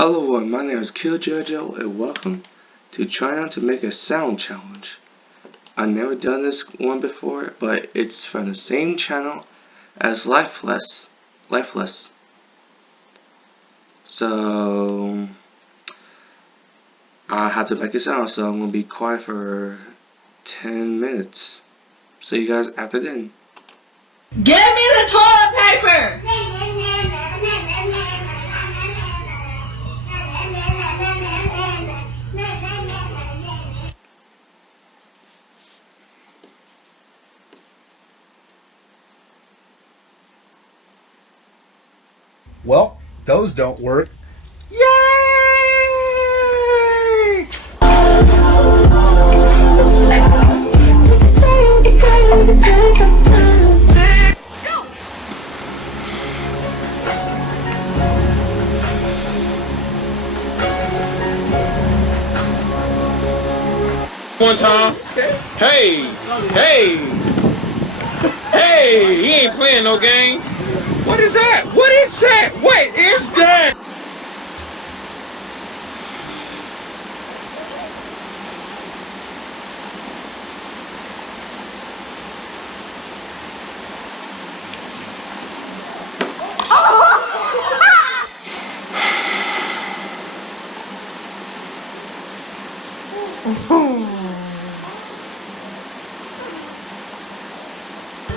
Hello everyone, my name is KillJojo and welcome to Try Not to Make a Sound Challenge. I've never done this one before, but it's from the same channel as Lifeless. So I have to make a sound, so I'm going to be quiet for 10 minutes. See you guys after then. Give me the toilet paper! Well, those don't work. Yay! Go! One time. Hey, he ain't playing no games. What is that? What is that? What is that?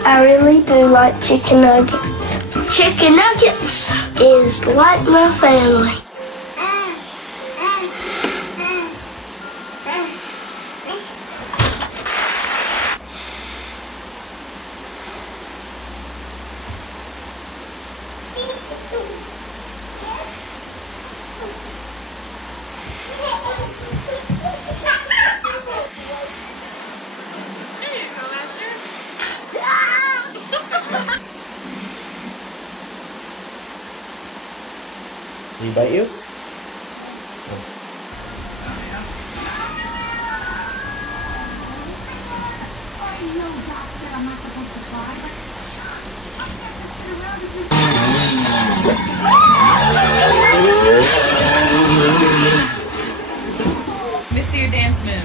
I really do like chicken nuggets. Chicken nuggets is like my family. Did he bite you? Let me see your dance move.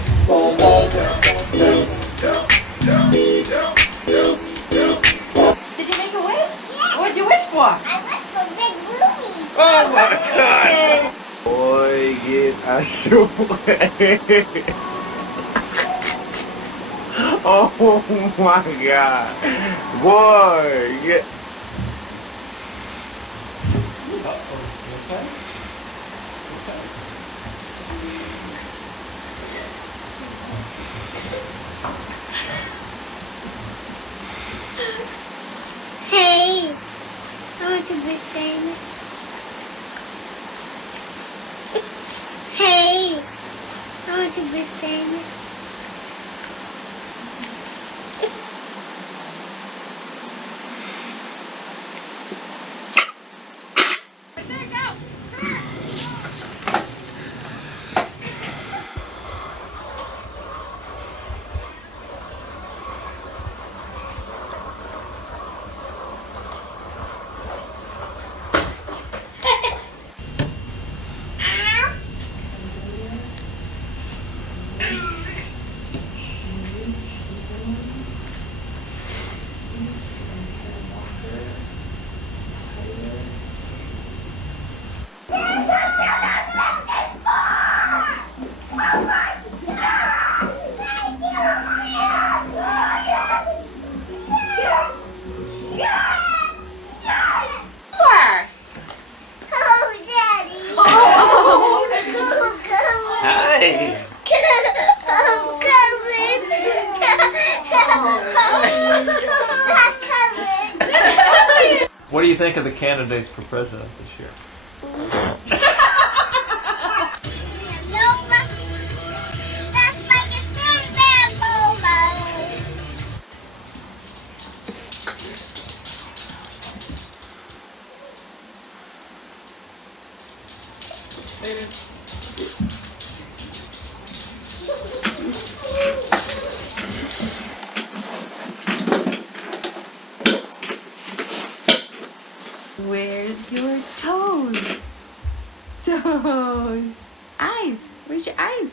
Did you make a wish? Yeah. What did you wish for? I went for Big Booty. Oh my God! Boy, get out your way. Oh my God. Boy, get. Hey, I want to be famous. Hey, I want to be famous. There you go. Oh, Daddy. Hey. I'm coming. What do you think of the candidates for president this year? That's like a Sinbad moment. Where's your toes? nose. Eyes. Where's your eyes?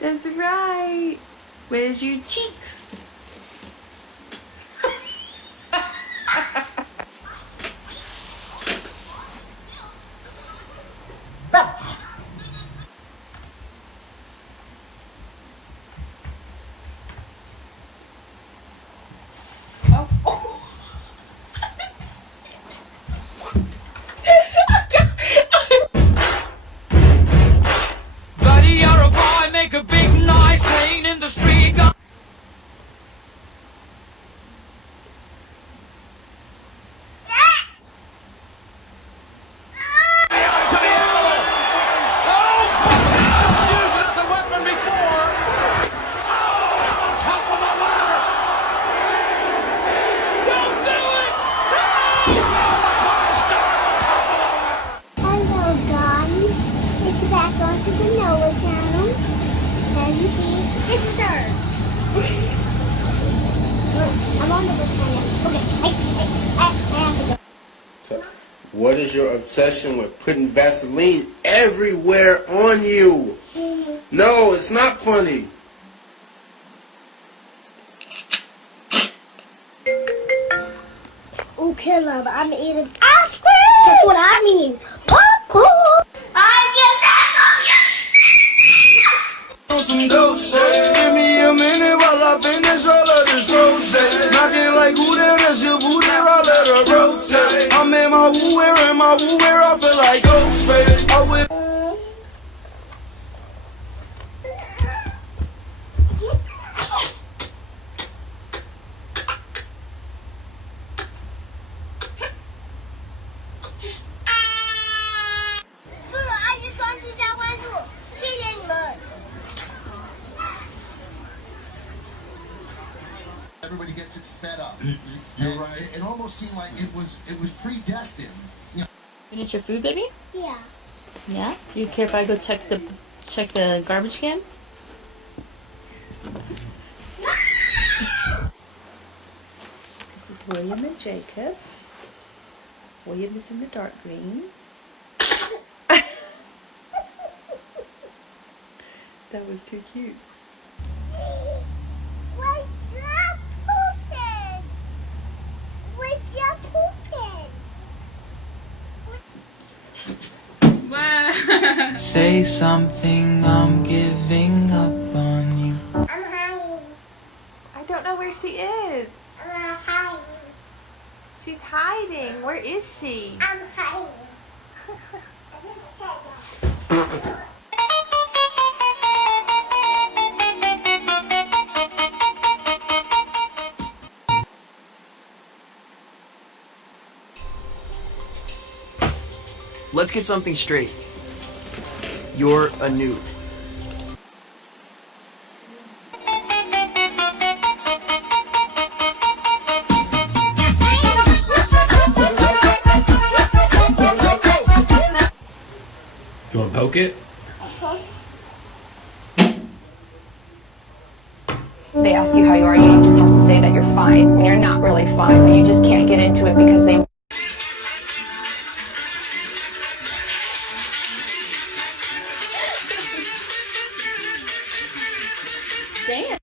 That's right. Where's your cheeks? Buddy, you're a boy, make a big noise playing in the street. Hello guys, it's back onto the Noah channel. As you see, this is her. I'm on the channel. Okay, I have to go. What is your obsession with putting Vaseline everywhere on you? No, it's not funny. Okay, love, I'm eating ice cream. That's what I mean. Popcorn. Some dose. Give me a minute while I finish all of this rose. Knocking like who there is your booty, I let her rotate. I'm in my woo wear, I feel like Ghostface. I whip. Everybody gets it sped up. You're right. It almost seemed like it was predestined. You know. Finish your food, baby? Yeah. Yeah? Do you care if I go check the garbage can? William and Jacob. William is in the dark green. That was too cute. Say something, I'm giving up on you. I'm hiding. I don't know where she is. I'm hiding. She's hiding. Where is she? I'm hiding. Let's get something straight. You're a nude. You want to poke it? They ask you how you are, you just have to say that you're fine when you're not really fine, but you just can't get into it because they Damn.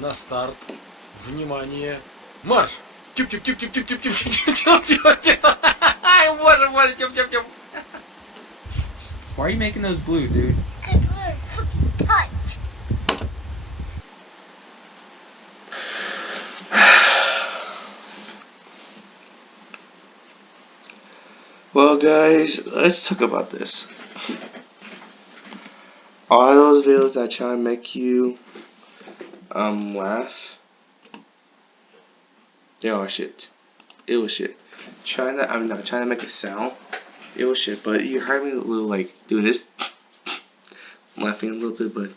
На старт. Внимание. Марш! Тюп-тюп-тюп-тюп-тюп-тюп-тюп-тюп-тюп-тюп. Ай, боже, боже, тюп-тюп-тюп. Why are you making those blue, dude? Well, guys, let's talk about this. All those videos that try to make you laugh, they are shit. It was shit. I'm not trying to make a sound. It was shit, but you heard me a little like doing this, laughing a little bit, but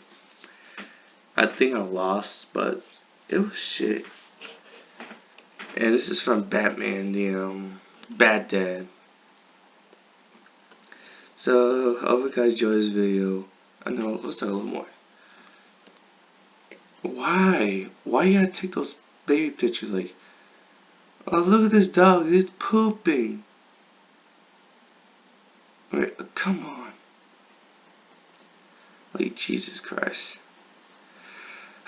I think I lost. But it was shit. And this is from Batman, the Bad Dad. So I hope you guys enjoy this video. I know, let's talk a little more. Why you gotta take those baby pictures like, oh, look at this dog, it's pooping. Wait, come on. Like, Jesus Christ.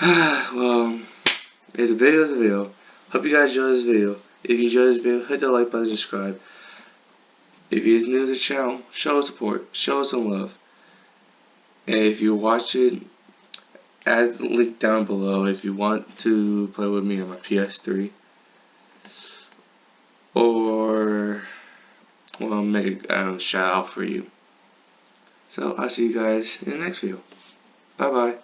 Well, it's a video. Hope you guys enjoy this video. If you enjoy this video, hit that like button, subscribe. If you're new to the channel, show us support, show us some love. And if you watch it, add the link down below if you want to play with me on my PS3. Or, well, make a shout out for you. So, I'll see you guys in the next video. Bye bye.